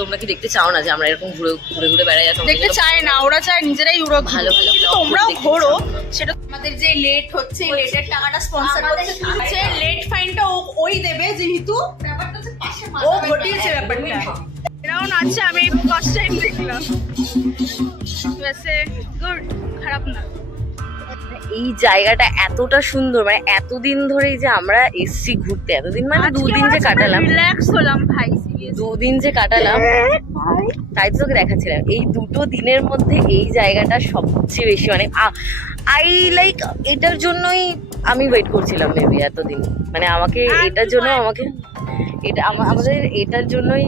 তোমরা কি দেখতে চাও না যে আমরা এরকম ঘুরে ঘুরে ঘুরে বেড়াই? দেখতে চায় না, ওরা চায় নিজেরাই উড়ো ভালো ভালো তোমরাও ঘোরো। সেটা আমাদের যে লেট হচ্ছে, লেটের টাকাটা স্পন্সর করছে লেট ফাইনটা ওই দেবে, যেহেতু ব্যাপারটা হচ্ছে পাশে ও ঘটিয়েছে ব্যাপারটা। এরাও নাচছে, আমি ফার্স্ট টাইম দেখলাম। গুড, খারাপ না। এই জায়গাটা এতটা সুন্দর, মানে এতদিন ধরেই যে আমরা এসছি ঘুরতে, এতদিন মানে দুদিন যে কাটালাম, রিল্যাক্স হলাম ভাই, দুদিন যে কাটালাম তাই তো তোকে দেখাচ্ছিলাম। এই দুটো দিনের মধ্যে এই জায়গাটা সবচেয়ে বেশি মানে আই লাইক, এটার জন্যই আমি ওয়েট করছিলাম মেবি এতদিন, মানে আমাকে এটার জন্য আমাকে এটা আমাদের এটার জন্যই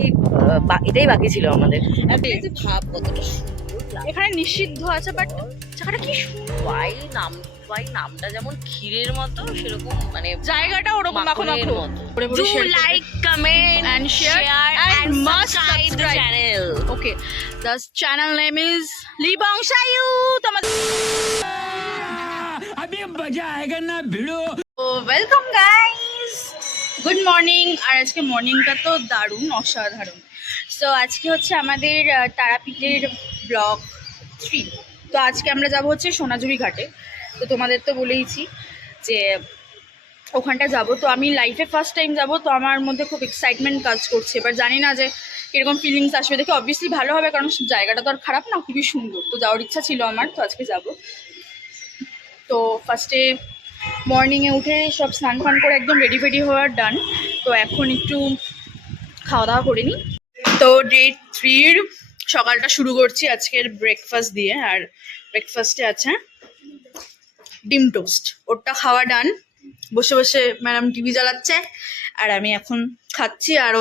এটাই বাকি ছিল আমাদের। ভাব কতটা এখানে নিষিদ্ধ আছে, বাট জায়গাটা কি নামটা যেমন ক্ষীরের মতো, সেরকম মানে জায়গাটা ওরকম মাখনের মতো। Do like, comment and share and must subscribe the channel. Okay, the channel name is Libong Shayu. তোমাদের अभी मजा आएगा ना भिड़ो। Welcome guys, good morning. আর আজকে মর্নিংটা তো দারুণ, অসাধারণ। সো আজকে হচ্ছে আমাদের তারাপীঠের ব্লগ 3। তো আজকে আমরা যাব হচ্ছে সোনাঝুরি ঘাটে। তো তোমাদের তো বলেইছি যে ওখানটা যাব। তো আমি লাইফে ফার্স্ট টাইম যাব, তো আমার মধ্যে খুব এক্সাইটমেন্ট কাজ করছে। এবার জানি না যে কীরকম ফিলিংস আসবে, দেখে অবভিয়াসলি ভালো হবে, কারণ জায়গাটা তো আর খারাপ না, খুবই সুন্দর। তো যাওয়ার ইচ্ছা ছিল আমার, তো আজকে যাব। তো ফার্স্টে মর্নিংয়ে উঠে সব স্নান ফান করে একদম রেডি ফেডি হওয়ার ডান। তো এখন একটু খাওয়া দাওয়া করে নিই। তো ডে 3 সকালটা শুরু করছি আজকের ব্রেকফাস্ট দিয়ে। আর ব্রেকফাস্টে আছে ডিম টোস্ট, ওটা খাওয়া ডান। বসে বসে ম্যাডাম টিভি চালাচ্ছে আর আমি এখন খাচ্ছি। আর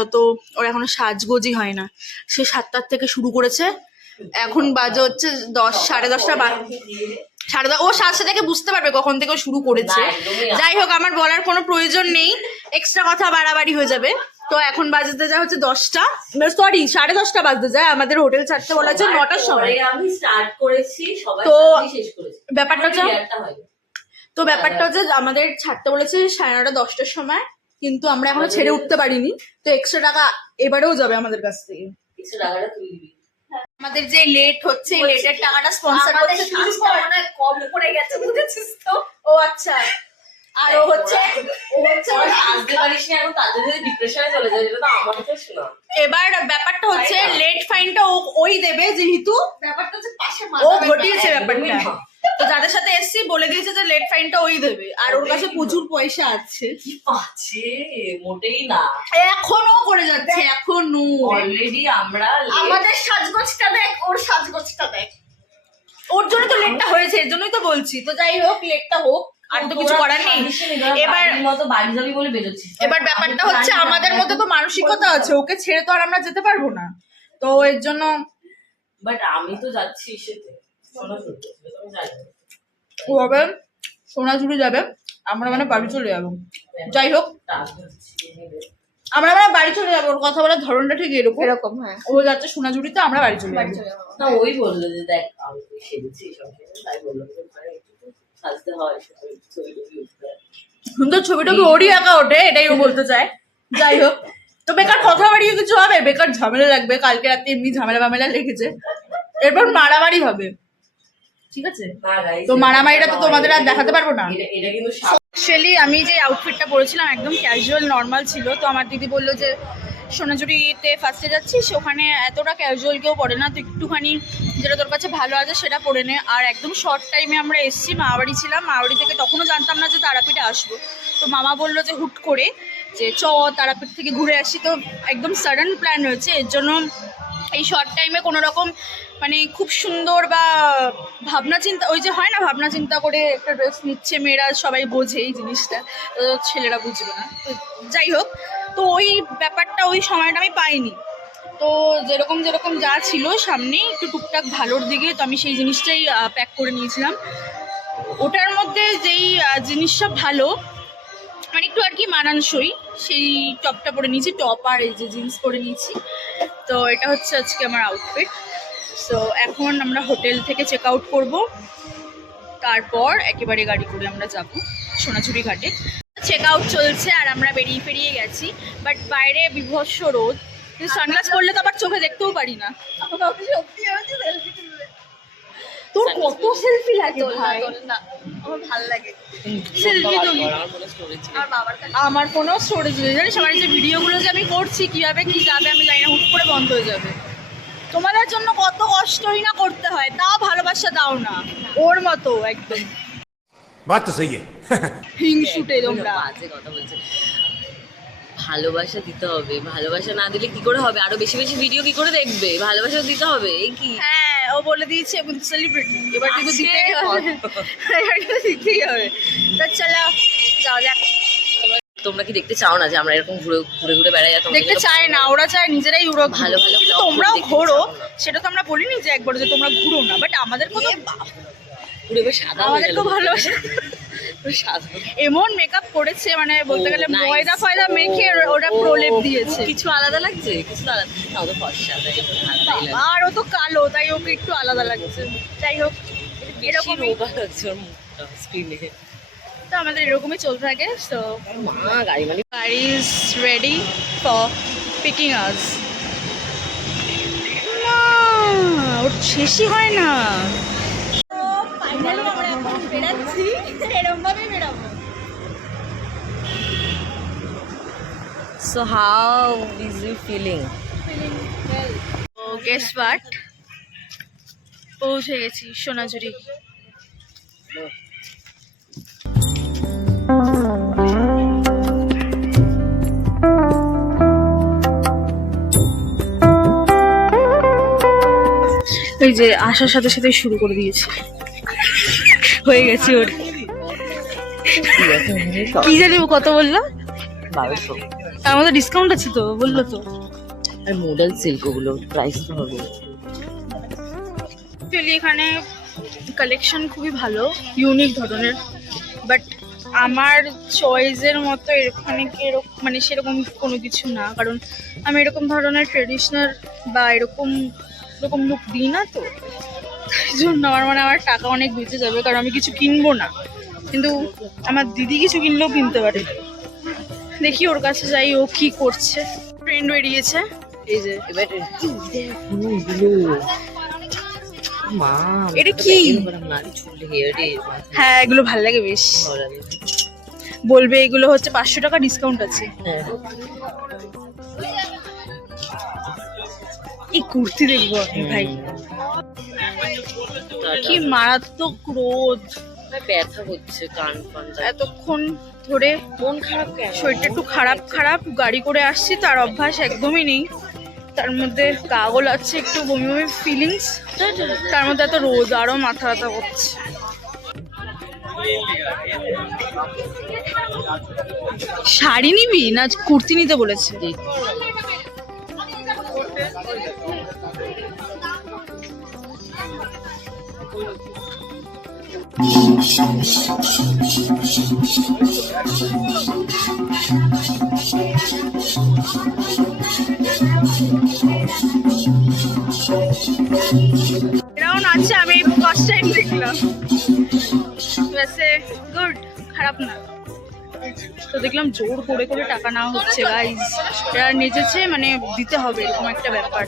ওর এখনো সাজগোজই হয় না, সে 7টার থেকে শুরু করেছে, এখন বাজে হচ্ছে 10, সাড়ে 10টা। ও 7টা থেকে বুঝতে পারবে কখন থেকে শুরু করেছে। যাই হোক, আমার বলার কোনো প্রয়োজন নেই, এক্সট্রা কথা বাড়াবাড়ি হয়ে যাবে। তো এখন বাজতে যায় হচ্ছে 10টা, সরি 10:30 বাজতে যায়। আমাদের হোটেল ছাড়তে বলা হচ্ছে 9টার সময়। আমি স্টার্ট করেছি, সবাই শেষ করেছি। ব্যাপারটা হচ্ছে আমাদের ছাড়তে বলেছে 9:30 10টার সময়, কিন্তু আমরা এখনো ছেড়ে উঠতে পারিনি। তো এক্সট্রা টাকা এবারেও যাবে আমাদের কাছ থেকে। আমাদের যে লেট হচ্ছে, লেটের টাকাটা স্পন্সর করছে কম পড়ে গেছে, বুঝেছিস তো? ও আচ্ছা। আর ও হচ্ছে আসতে পারিস না এখন, তাদের ডিপ্রেশনে চলে যায়, এটা তো আমার তো শোনা। এবার ব্যাপারটা হচ্ছে লেট ফাইনটা ওই দেবে, যেহেতু ব্যাপারটা হচ্ছে পাশে ও ঘটিয়েছে ব্যাপারটা। তো যাদের সাথে এসছি বলে দিয়েছে যে লেট ফাইনটা ওই দেবে, আর ওর কাছে প্রচুর পয়সা আছে। কি পাচ্ছে, মোটেই না, এখনো করে যাচ্ছে, এখনো অলরেডি আমরা আমাদের সাজগোজটা দেখ, ওর সাজগোজটা দেখ। ওর জন্য তো লেটটা হয়েছে, এর জন্যই তো বলছি। তো যাই হোক, লেটটা হোক, আর তো কিছু করার নেই। এবার মতো বাড়ি যাবি বলে বেরোচ্ছিস। এবার ব্যাপারটা হচ্ছে আমাদের মধ্যে তো মানসিকতা আছে, ওকে ছেড়ে তো আর আমরা যেতে পারবো না। তো এর জন্য বাট আমি তো যাচ্ছি সেতে, ও হবে সোনাঝুরি যাবে, আমরা মানে বাড়ি চলে যাবো। যাই হোক, আমরা মানে বাড়ি চলে যাবো। ওর কথা বলার ধরনটা ঠিক এরকম। হ্যাঁ, ও যাচ্ছে সোনাঝুরিতে, আমরা বাড়ি চলে যাবো। না, ওই বললো যে দেখ আমি সেরেছি, তাই বললো সাজতে হয়, সুন্দর ছবিটাকে ওরই একা ওঠে, এটাই ও বলতে চায়। যাই হোক, তো বেকার কথা বাড়িয়ে কিছু হবে, বেকার ঝামেলা লাগবে। কালকে রাতে এমনি ঝামেলা লেগেছে, এরপর মারামারি হবে, ঠিক আছে? তো মারামারিটা তো তোমাদের আর দেখাতে পারবো না। অ্যাকচুয়ালি আমি যে আউটফিটটা পরেছিলাম একদম ক্যাজুয়াল নর্মাল ছিল। তো আমার দিদি বললো যে সোনাঝুরিতে ফার্স্টে যাচ্ছিস, ওখানে এতটা ক্যাজুয়াল কেউ পরে না, তো একটুখানি যেটা তোর কাছে ভালো আছে সেটা পরে নে। আর একদম শর্ট টাইমে আমরা এসেছি, মাওয়ারি ছিলাম, মাওয়ারি থেকে তখনও জানতাম না যে তারাপীঠে আসবো। তো মামা বললো যে হুট করে যে তারাপীঠ থেকে ঘুরে আসি। তো একদম সাডেন প্ল্যান হয়েছে, এর জন্য এই শর্ট টাইমে কোনো রকম মানে খুব সুন্দর বা ভাবনা চিন্তা, ওই যে হয় না ভাবনা চিন্তা করে একটা ড্রেস নিচ্ছে, মেয়েরা সবাই বোঝে এই জিনিসটা, তো ছেলেরা বুঝবে না। তো যাই হোক, তো ওই ব্যাপারটা ওই সময়টা আমি পাইনি। তো যেরকম যা ছিল সামনে একটু টুকটাক ভালোর দিকে, তো আমি সেই জিনিসটাই প্যাক করে নিয়েছিলাম। ওটার মধ্যে যেই জিনিসটা ভালো মানে একটু আর কি মানানসই, সেই টপটা পরে নিয়েছি, টপ আর এই যে জিন্স পরে নিয়েছি। তো এটা হচ্ছে আজকে আমার আউটফিট। সো এখন আমরা হোটেল থেকে চেক আউট করবো, তারপর একেবারে গাড়ি করে আমরা যাব সোনাঝুরি ঘাটে। চেক আউট চলছে আর আমরা বেরিয়ে গেছি, বাট বাইরে বিভৎস রোদ, কিন্তু সানগ্লাস পরলে তো আবার চোখে থাকতেও পারি না। সত্যি হচ্ছে সেলফি তুলবে। তোর কত সেলফি লাগে ভাই? না আমার ভালো লাগে সেলফি তুলি। আমার কোনো স্টোরেজ আর বাবার কাছে আমার কোনো স্টোরেজ নেই জানিস। আমার যে ভিডিওগুলো যে আমি করছি কিভাবে কি যাবে আমি জানি না, হুট করে বন্ধ হয়ে যাবে। তোমাদের জন্য কত কষ্টই না করতে হয়, তাও ভালোবাসা দাও না। ওর মতো একদম बात तो सही है হিংসুটে তোমরা। বাজে কথা বলছে। ভালোবাসা দিতে হবে, ভালোবাসা না দিলে কি করে হবে? আরো বেশি বেশি ভিডিও কি করে দেখবে? ভালোবাসা দিতে হবে। এই কি হ্যাঁ ও বলে দিয়েছে এবং সেলিব্রিটি, এবার কিন্তু আছে দিতেই হবে, এবার কিন্তু দিতেই হবে। তা চলো যাও যাক। তোমরা কি দেখতে চাও না যে আমরা এরকম ঘুরে ঘুরে ঘুরে বেড়াই? আর তোমরা দেখতে যেটা চায় না, ওরা চায় নিজেরাই উড়ো। ভালো ভালো কিন্তু vlog তোমরাও দেখতে ঘোরো, চাও না। সেটা তো আমরা বলিনি যে একবার যে তোমরা ঘুরো না, বাট আমাদের কোনো ঘুরে এবার সাদা হয়ে আমাদের গেল। তো ভালোবাসা। পুরো সাদা। এমন মেকআপ করেছে মানে বলতে গেলে nice. ময়দা ফয়দা মেখে ওরা প্রলেপ দিয়েছে। কিছু আলাদা লাগছে, কিছু তো আলাদা না। ও তো ফর্সা, তাই আলাদাই লাগে। আর ও তো কালো, তাই ওকে একটু আলাদা লাগছে। যাই হোক এরকম এরকমই রোগা লাগছে ওর মুখটা স্ক্রিনে। তো আমাদের এরকমই চলতে থাকে। তো মা গাড়ি মানে গাড়ি is ready for picking us. ওর শেষই হয় না। ফাইনালি আমরা এখন বেরাচ্ছি, এরকম ভাবেই বেরাবো। So how is you feeling? Oh guess what, পৌঁছে গেছি সোনাঝুরি। এই যে আসার সাথে সাথে শুরু করে দিয়েছে, হয়ে গেছে ওর। কি জানি ও কত বললো? 1200। তার মধ্যে ডিসকাউন্ট আছে তো, বললো তো। আর মডেল সিল্ক ওগুলো প্রাইস তো হবে। অ্যাকচুয়ালি এখানে কালেকশন খুবই ভালো, ইউনিক ধরনের, বাট আমার চয়েসের মতো এখানে এরকম মানে সেরকম কোনো কিছু না। কারণ আমি এরকম ধরনের ট্রেডিশনাল বা এরকম এরকম লুক দিই না, তো তাই জন্য আমার টাকা অনেক বেঁচে যাবে, কারণ আমি কিছু কিনবো না। কিন্তু আমার দিদি কিছু কিনলেও কিনতে পারে। দেখি ওর কাছে যাই, ও কি করছে। ফ্রেন্ড বেরিয়েছে, এই যে এবার এগুলো মা এটা কি? না চুল হেয়ার রে। হ্যাঁ এগুলো ভাল লাগে বেশ। ভালো লাগে। বলবে এগুলো হচ্ছে 500 টাকা ডিসকাউন্ট আছে। হ্যাঁ এই কুর্তি দেখবো আমি ভাই, কি মারাত্মক রোদ। ব্যথা হচ্ছে কান ফান। এতক্ষণ ধরে মন খারাপ কেন? শরীরটা একটু খারাপ, গাড়ি করে আসছি, তার অভ্যাস একদমই নেই। তার মধ্যে কাগল আছে, একটু বমি বমি ফিলিংস, তার মধ্যে এত রোদ, আরো মাথা ব্যথা করছে। শাড়ি নিবি না কুর্তি নিতে বলেছে? এরাও নাচছে, আমি ফার্স্ট টাইম দেখলাম। वैसे গুড, খারাপ না। তো দেখলাম জোর করে করে টাকা নেওয়া হচ্ছে গাইজ। এরা নেচেছে মানে দিতে হবে এরকম একটা ব্যাপার।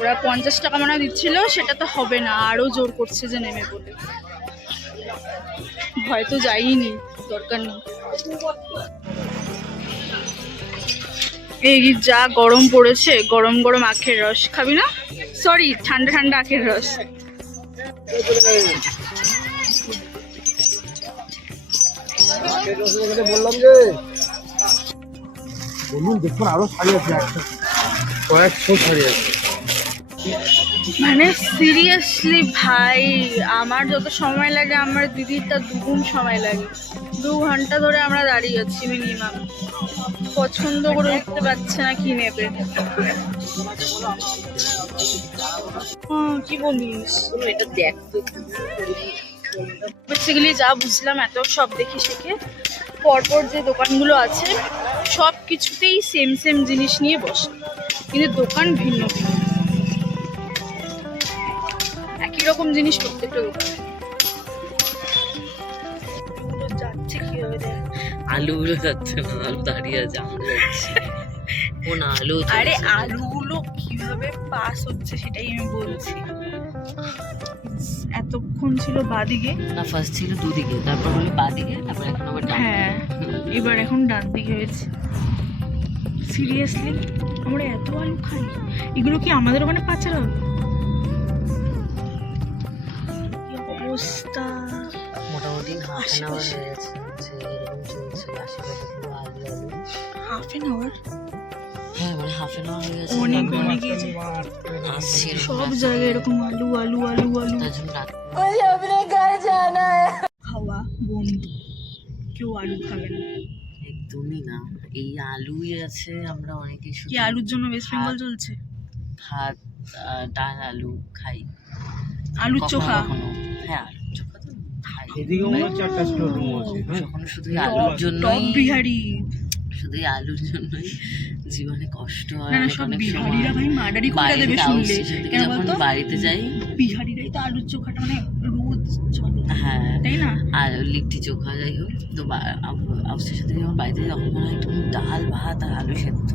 ওরা 50 টাকা মানে দিচ্ছিল, সেটা তো হবে না, আরো জোর করছে যে নেমে বলে। ভয় তো যাইনি, দরকার নেই। এই যা গরম পড়েছে, গরম গরম আখের রস খাবি না? সরি, ঠান্ডা ঠান্ডা আখের রস। বললাম যে বলুন দেখুন আরো শাড়ি আছে, কয়েকশো শাড়ি আছে। মানে সিরিয়াসলি ভাই, আমার যত সময় লাগে আমার দিদিরটা দুগুণ সময় লাগে। 2 ঘন্টা ধরে আমরা দাঁড়িয়ে আছি মিনিমাম, পছন্দ করে উঠতে পারছে না কি নেবে। কি বলিস? এটা দেখ তো। বেসিক্যালি যা বুঝলাম, এত সব দেখে শিখে পরপর যে দোকানগুলো আছে সব কিছুতেই সেম সেম জিনিস নিয়ে বসে, কিন্তু দোকান ভিন্ন ভিন্ন, একই রকম জিনিস প্রত্যেকটা দোকান। যাচ্ছে কিভাবে দেখ, আলুগুলো যাচ্ছে না, আলু দাঁড়িয়ে আছে, আমরা যাচ্ছি। ও না আলু আরে আলুগুলো কি কিভাবে পাস হচ্ছে সেটাই আমি বলছি। এতক্ষণ ছিল বাদিকে, না ফার্স্ট ছিল দুদিকে, তারপর হলো বাদিকে, তারপর এখন আবার ডান। হ্যাঁ এবার এখন ডান দিকে হয়েছে। সিরিয়াসলি আমরা এত আলু খাই? এগুলো কি আমাদের ওখানে পাচার হবে? কি অবস্থা! মোটামুটি হাফ অ্যান আওয়ার হয়ে গেছে, এরকম চলছে আশেপাশে পুরো আলু আলু। Half an hour? হ্যাঁ মানে হাফ অ্যান আওয়ার হয়ে গেছে। অনেক অনেক আসছে সব জায়গায় এরকম আলু আলু আলু আলু। তার জন্য রাত খাওয়া বন্ধ, কেউ আলু খাবে না। একদমই না, এই আলুই আছে। আমরা অনেকে কি শুধু আলুর জন্য ওয়েস্ট বেঙ্গল চলছে? ভাত ডাল আলু খাই, আলুর কখনো চোখা? কখনো। হ্যাঁ আলুর চোখা তো খাই, এদিকে মনে হচ্ছে একটা স্টোর রুম আছে। যখন শুধু এই আলুর টক জন্যই, বিহারি। শুধু এই আলুর জন্যই জীবনে কষ্ট হয়। না না, অনেক সব অনেক বিহারিরা সময় ভাই মার্ডারি করে দেবে বাড়িতে শুনলে। স্টেশন থেকে কেন যখন বলতো? বাড়িতে যাই, বিহারিরাই তো আলুর চোখাটা মানে রোজ চলে, হ্যাঁ তাই না? আর লিট্টি চোখা যাই হোক, তো স্টেশন থেকে যখন বাড়িতে যাই তখন মনে হয় একটু ডাল ভাত আর আলু সেদ্ধ।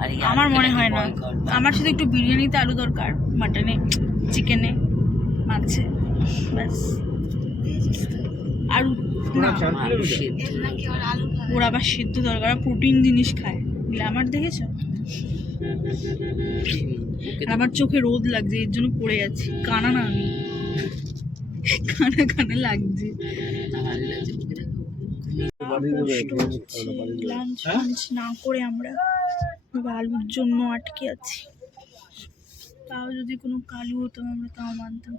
আর এই আমার আলু মনে খেলে হয় না, ভয়ঙ্কর। আমার শুধু একটু বিরিয়ানিতে আলু দরকার, মাটনে, চিকেনে, মাছে, ব্যাস। আলু না, আলু সেদ্ধ ওরা আবার সিদ্ধ দরকার, প্রোটিন জিনিস খায়। গ্ল্যামার দেখেছো? আর আমার চোখে রোদ লাগছে, এর জন্য পড়ে যাচ্ছি। কানা না আমি, কানা কানা লাগছে। ভালো লাগছে মুখে দেখো। কষ্ট হচ্ছে, লাঞ্চ ফাঞ্চ না করে আমরা আলুর জন্য আটকে আছি। তাও যদি কোনো কালু হতো আমরা তাও মানতাম।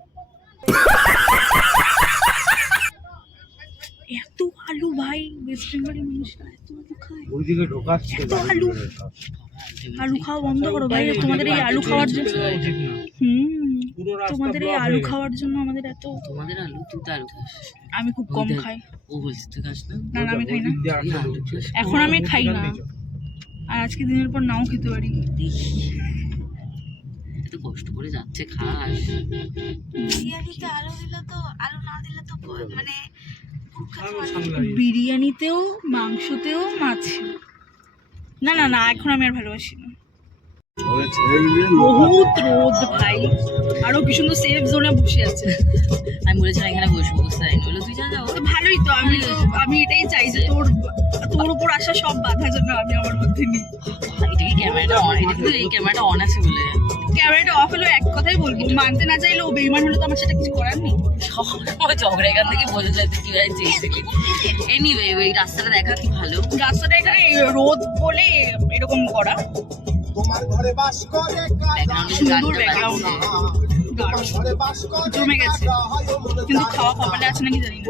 এত আলু ভাই, ওয়েস্ট বেঙ্গলের মানুষরা এত আলু খায়? ওইদিকে ঢোকাচ্ছে এত আলু! আলু খাওয়া বন্ধ করো ভাই, তোমাদের এই আলু খাওয়ার জন্য। তোমাদের এই আলু খাওয়ার জন্য আমাদের এত। তোমাদের আলু, তুই তো আলু খাস। আমি খুব কম খাই। ও বলছি তুই খাস না? না না, আমি খাই না, তুই আলু খাস? এখন আমি খাই না, আর আজকে দিনের পর নাও খেতে পারি। দেখি এত কষ্ট করে যাচ্ছে, খাস। বিরিয়ানিতে আলু দিলে তো, আলু না দিলে তো মানে বিরিয়ানিতেও, মাংসতেও, মাছে। না না না, এখন আমি আর ভালোবাসি না। বহুত রোদ ভাই, আরো কি সুন্দর সেফ জোনে বসে আছে। আমি বলেছিলাম এখানে বসে বসতে যাইনি, বলে তুই যা যাও। তো ভালোই তো, আমি এটাই চাই যে তোর উপর আসা সব বাধা যেন আমি আমার মধ্যে নিই। এটা কি ক্যামেরাটা অন? এটা কিন্তু এই ক্যামেরাটা অন আছে বলে। ক্যামেরাটা অফ হলেও এক কথাই বলবো, মানতে না চাইলে ও বেইমান হলে তো আমার সেটা কিছু করার নেই। সবসময় ঝগড়া এখান থেকে বোঝা যায় তুই কিভাবে চেয়েছিলি। এনিওয়ে ওই রাস্তাটা দেখা কি ভালো। রাস্তাটা এখানে রোদ বলে এরকম করা। সুন্দর ব্যাকগ্রাউন্ড, জমে গেছে, কিন্তু খাওয়া কপালে আছে নাকি জানি না।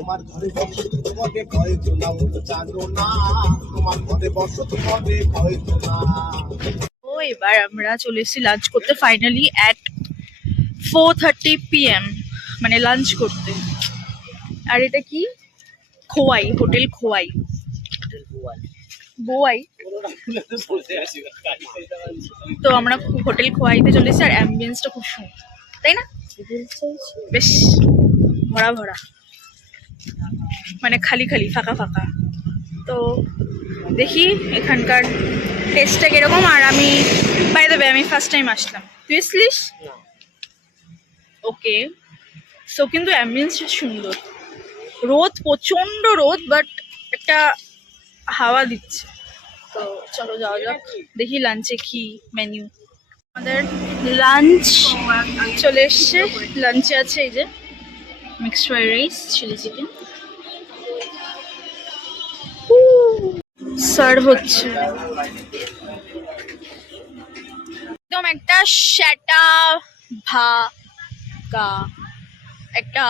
ও এবার আমরা চলে এসেছি লাঞ্চ করতে ফাইনালি অ্যাট 4:30 PM, মানে লাঞ্চ করতে। আর এটা কি? খোয়াই, হোটেল খোয়াই, বোয়াই। তো আমরা হোটেল খোয়াইতে চলে এসেছি, আর অ্যাম্বিয়েন্সটা খুব সুন্দর, তাই না? বেশ ভরা ভরা, মানে খালি খালি, ফাঁকা ফাঁকা। তো দেখি এখানকার টেস্টটা কিরকম। আর আমি বাই দ্য ওয়ে আমি ফার্স্ট টাইম আসলাম, তুই এসলিস? ওকে, সো কিন্তু অ্যাম্বিয়েন্সটা সুন্দর। রোদ, প্রচন্ড রোদ, বাট একটা হাওয়া দিচ্ছে। তো চলো যাওয়া যাক, দেখি লাঞ্চে কি মেনু। আমাদের লাঞ্চ চলে এসছে। লাঞ্চে আছে এই যে mixed fried rice, chilli chicken serve হচ্ছে। একদম একটা শ্যাটা ভাগা একটা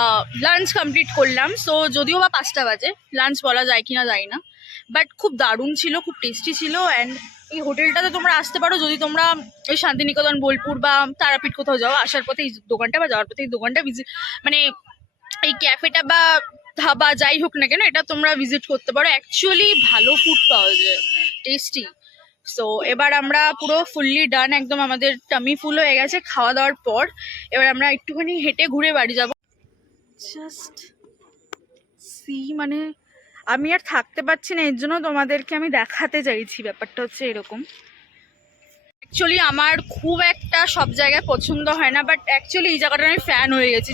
লাঞ্চ কমপ্লিট করলাম। সো যদিও বা 5টা বাজে, লাঞ্চ বলা যায় কিনা জানি না, বাট খুব দারুণ ছিল, খুব টেস্টি ছিল। অ্যান্ড এই হোটেলটাতে তোমরা আসতে পারো যদি তোমরা ওই শান্তিনিকেতন, বোলপুর বা তারাপীঠ কোথাও যাও। আসার পথে এই দোকানটা বা যাওয়ার পথে এই দোকানটা ভিজিট, মানে এই ক্যাফেটা বা ধাবা যাই হোক না কেন, এটা তোমরা ভিজিট করতে পারো। অ্যাকচুয়ালি ভালো ফুড পাওয়া যায়, টেস্টি। সো এবার আমরা পুরো ফুললি ডান, একদম আমাদের টামি ফুল হয়ে গেছে খাওয়া দাওয়ার পর। এবার আমরা একটুখানি হেঁটে ঘুরে বাড়ি যাব। জাস্ট সি, মানে আমি আর থাকতে পারছি না, এর জন্য তোমাদেরকে আমি দেখাতে চাইছি। ব্যাপারটা হচ্ছে এরকম, অ্যাকচুয়ালি আমার খুব একটা সব জায়গায় পছন্দ হয় না, বাট অ্যাকচুয়ালি এই জায়গাটা আমি ফ্যান হয়ে গেছি।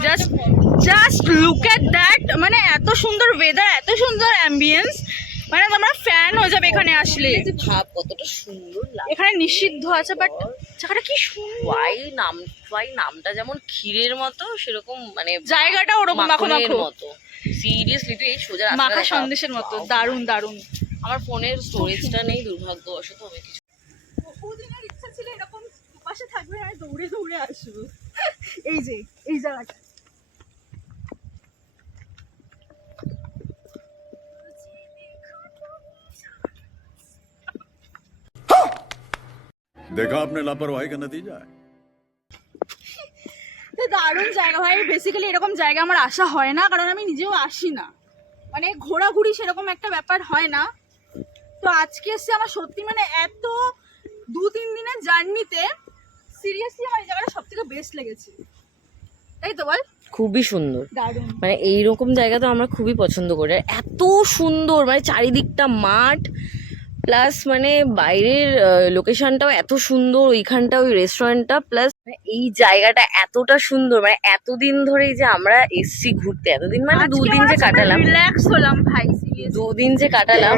জাস্ট লুক এট দ্যাট, মানে এত সুন্দর ওয়েদার, এত সুন্দর অ্যাম্বিয়েন্স, মানে তোমরা ফ্যান হয়ে যাবে এখানে আসলে। এই যে ভাব কতটা সুন্দর লাগে। এখানে নিষিদ্ধ আছে, বাট জায়গাটা কি সুন্দর। ওয়াই নামটা যেমন ক্ষীরের মতো, সেরকম মানে জায়গাটা ওরকম মাখো মাখনের মাখো মতো। সিরিয়াসলি তুই এই সোজা রাস্তাটা মাখা দেখা। সন্দেশের মতো, দারুণ দারুণ। আমার ফোনের স্টোরেজটা নেই দুর্ভাগ্যবশত, আমি কিছু বহুদিনের ইচ্ছা ছিল এরকম পাশে থাকবে আর দৌড়ে দৌড়ে আসবো। এই যে এই জায়গাটা देखा आपने लापरवाही का नतीजा है। তো দারুণ জায়গা ভাই। বেসিক্যালি এরকম জায়গা আমার আসা হয় না, কারণ আমি নিজেও আসি না, মানে ঘোরাঘুরি সেরকম একটা ব্যাপার হয় না। তো আজকে এসে আমার সত্যি মানে এত 2-3 দিনের জার্নিতে সিরিয়াসলি আমার এই জায়গাটা সব থেকে বেস্ট লেগেছে, তাই তো বল? খুবই সুন্দর। দারুণ। মানে এইরকম জায়গা তো আমরা খুবই পছন্দ করি। আর এত সুন্দর, মানে চারিদিকটা মাঠ, প্লাস মানে বাইরের লোকেশনটাও এত সুন্দর, ওইখানটা ওই রেস্টুরেন্টটা, প্লাস এই জায়গাটা এতটা সুন্দর। মানে এতদিন ধরে এই যে আমরা এসছি ঘুরতে, এতদিন মানে দুদিন যে কাটালাম, রিল্যাক্স হলাম ভাই, সিরিয়াসলি দুদিন যে কাটালাম,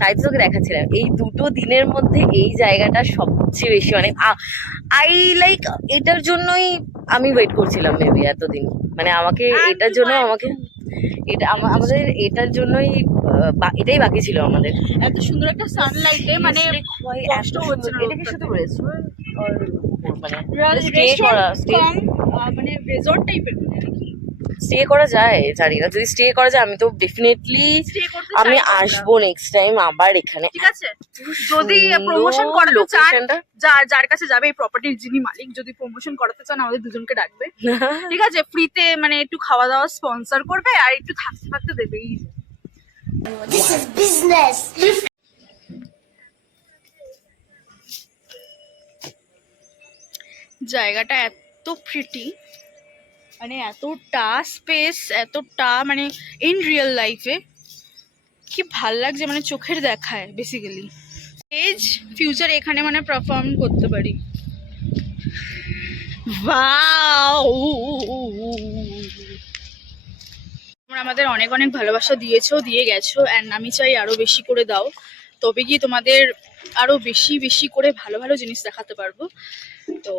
তাই তো তোকে দেখাচ্ছিলাম। এই দুটো দিনের মধ্যে এই জায়গাটা সবচেয়ে বেশি মানে আই লাইক, এটার জন্যই আমি ওয়েট করছিলাম মেবি এতদিন। মানে আমাকে এটার জন্য, আমাকে এটা আমাদের এটার জন্যই এটাই বাকি ছিল আমাদের। এত সুন্দর একটা সানলাইটে মানে কষ্ট হচ্ছে না। এটা কি শুধু রেস্টুরেন্ট আর মানে মানে রিসর্ট টাইপের স্টে করা যায়, জানি না। যদি স্টে করা যায় আমি তো ডেফিনেটলি আমি আসবো নেক্সট টাইম আবার এখানে। ঠিক আছে, যদি প্রমোশন করাতে চান, যার কাছে যাবে এই প্রপার্টির যিনি মালিক, যদি প্রমোশন করাতে চান আমাদের দুজনকে ডাকবে, ঠিক আছে? ফ্রিতে মানে একটু খাওয়া দাওয়া স্পন্সর করবে আর একটু থাকতে থাকতে দেবে। This is business. জায়গাটা এত প্রিটি, মানে এতটা স্পেস, এতটা মানে ইন রিয়েল লাইফে কি ভাল লাগছে, মানে চোখের দেখায় বেসিক্যালি। এজ ফিউচার এখানে মানে পারফর্ম করতে পারি। ওয়াও, তোমরা আমাদের অনেক অনেক ভালোবাসা দিয়েছো, দিয়ে গেছো, অ্যান্ড আমি চাই আরো বেশি করে দাও, তবে কি তোমাদের আরো বেশি বেশি করে ভালো ভালো জিনিস দেখাতে পারবো। তো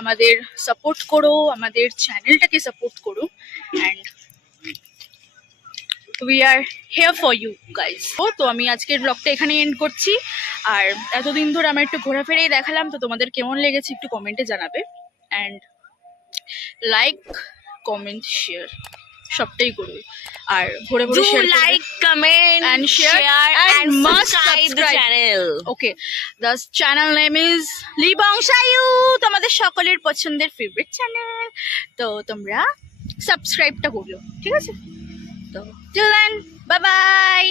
আমাদের সাপোর্ট করো, আমাদের চ্যানেলটাকে সাপোর্ট করো, and we are here for you guys. তো আমি আজকের ব্লগটা এখানে এন্ড করছি। আর এতদিন ধরে আমরা একটু ঘোরাফেরাই দেখালাম, তো তোমাদের কেমন লেগেছে একটু কমেন্টে জানাবে, অ্যান্ড লাইক কমেন্ট শেয়ার সবটাই করবে। আর ভরে ভরে share, like, comment and share and must subscribe the subscribe. Channel. Okay, the channel name is লিবংশায়ু, তোমাদের সকলের পছন্দের ফেভারিট চ্যানেল। তো তোমরা সাবস্ক্রাইবটা করলো, ঠিক আছে? তো টিল দেন, বাই বাই।